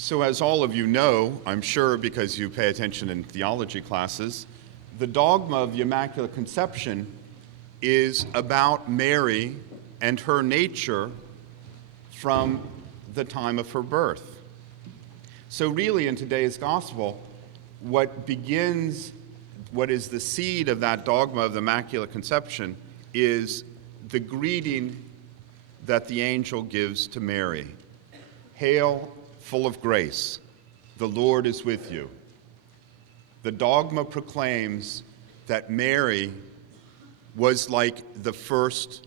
So as all of you know, I'm sure because you pay attention in theology classes, the dogma of the Immaculate Conception is about Mary and her nature from the time of her birth. So really in today's gospel, what is the seed of that dogma of the Immaculate Conception is the greeting that the angel gives to Mary. Hail, full of grace, the Lord is with you. The dogma proclaims that Mary was like the first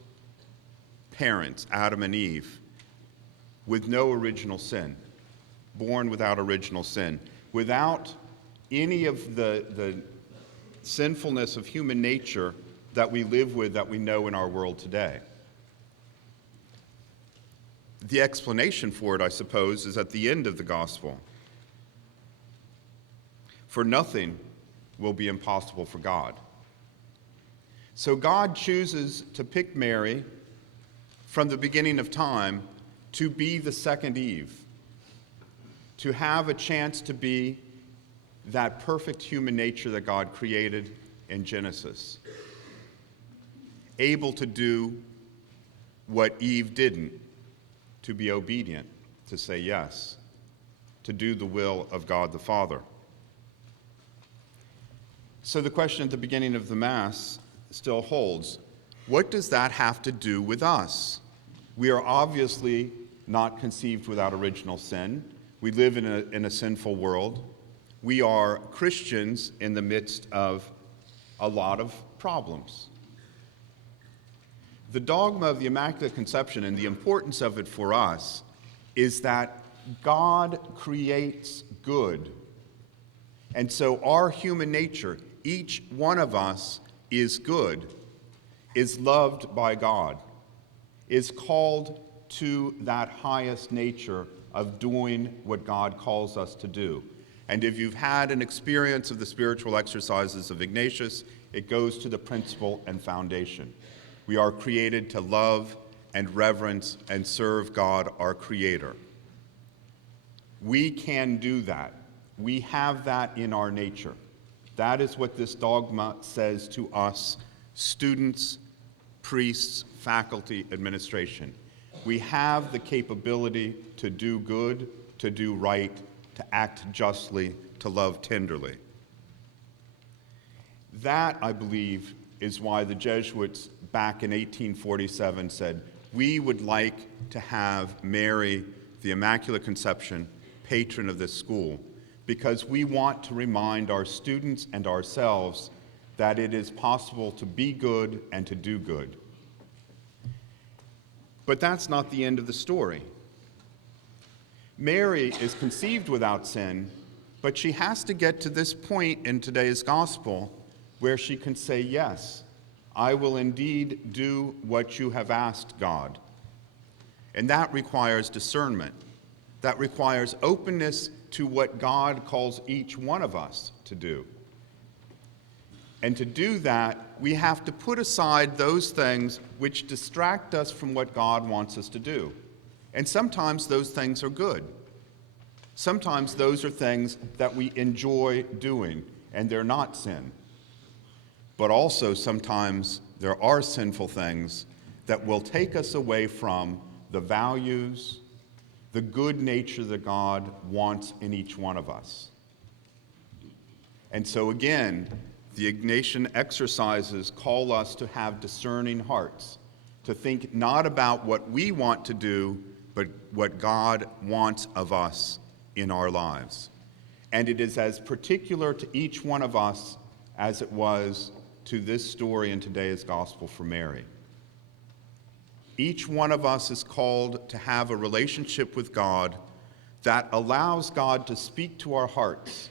parents, Adam and Eve, with no original sin, born without original sin, without any of the sinfulness of human nature that we live with, that we know in our world today. The explanation for it, I suppose, is at the end of the gospel. For nothing will be impossible for God. So God chooses to pick Mary from the beginning of time to be the second Eve, to have a chance to be that perfect human nature that God created in Genesis, able to do what Eve didn't, to be obedient, to say yes, to do the will of God the Father. So the question at the beginning of the Mass still holds. What does that have to do with us? We are obviously not conceived without original sin. We live in a sinful world. We are Christians in the midst of a lot of problems. The dogma of the Immaculate Conception and the importance of it for us is that God creates good. And so our human nature, each one of us is good, is loved by God, is called to that highest nature of doing what God calls us to do. And if you've had an experience of the spiritual exercises of Ignatius, it goes to the principle and foundation. We are created to love and reverence and serve God, our Creator. We can do that. We have that in our nature. That is what this dogma says to us, students, priests, faculty, administration. We have the capability to do good, to do right, to act justly, to love tenderly. That, I believe, is why the Jesuits back in 1847 said, we would like to have Mary, the Immaculate Conception, patron of this school, because we want to remind our students and ourselves that it is possible to be good and to do good. But that's not the end of the story. Mary is conceived without sin, but she has to get to this point in today's gospel where she can say, yes, I will indeed do what you have asked, God. And that requires discernment. That requires openness to what God calls each one of us to do. And to do that, we have to put aside those things which distract us from what God wants us to do. And sometimes those things are good. Sometimes those are things that we enjoy doing, and they're not sin. But also sometimes there are sinful things that will take us away from the values, the good nature that God wants in each one of us. And so again, the Ignatian exercises call us to have discerning hearts, to think not about what we want to do, but what God wants of us in our lives. And it is as particular to each one of us as it was to this story in today's gospel for Mary. Each one of us is called to have a relationship with God that allows God to speak to our hearts,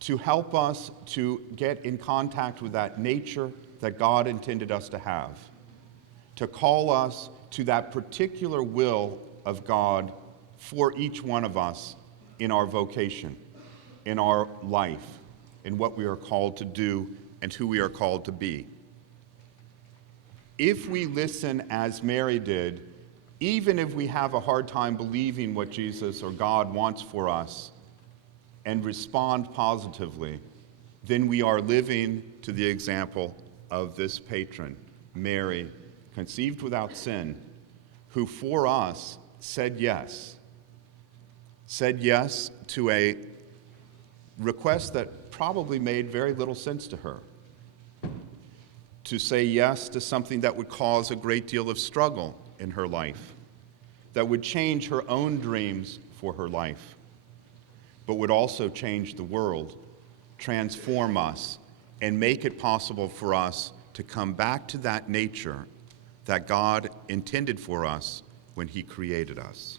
to help us to get in contact with that nature that God intended us to have, to call us to that particular will of God for each one of us in our vocation, in our life, in what we are called to do and who we are called to be. If we listen as Mary did even if we have a hard time believing what Jesus or God wants for us and respond positively, then we are living to the example of this patron, Mary, conceived without sin, who for us said yes to a request that probably made very little sense to her, to say yes to something that would cause a great deal of struggle in her life, that would change her own dreams for her life, but would also change the world, transform us, and make it possible for us to come back to that nature that God intended for us when He created us.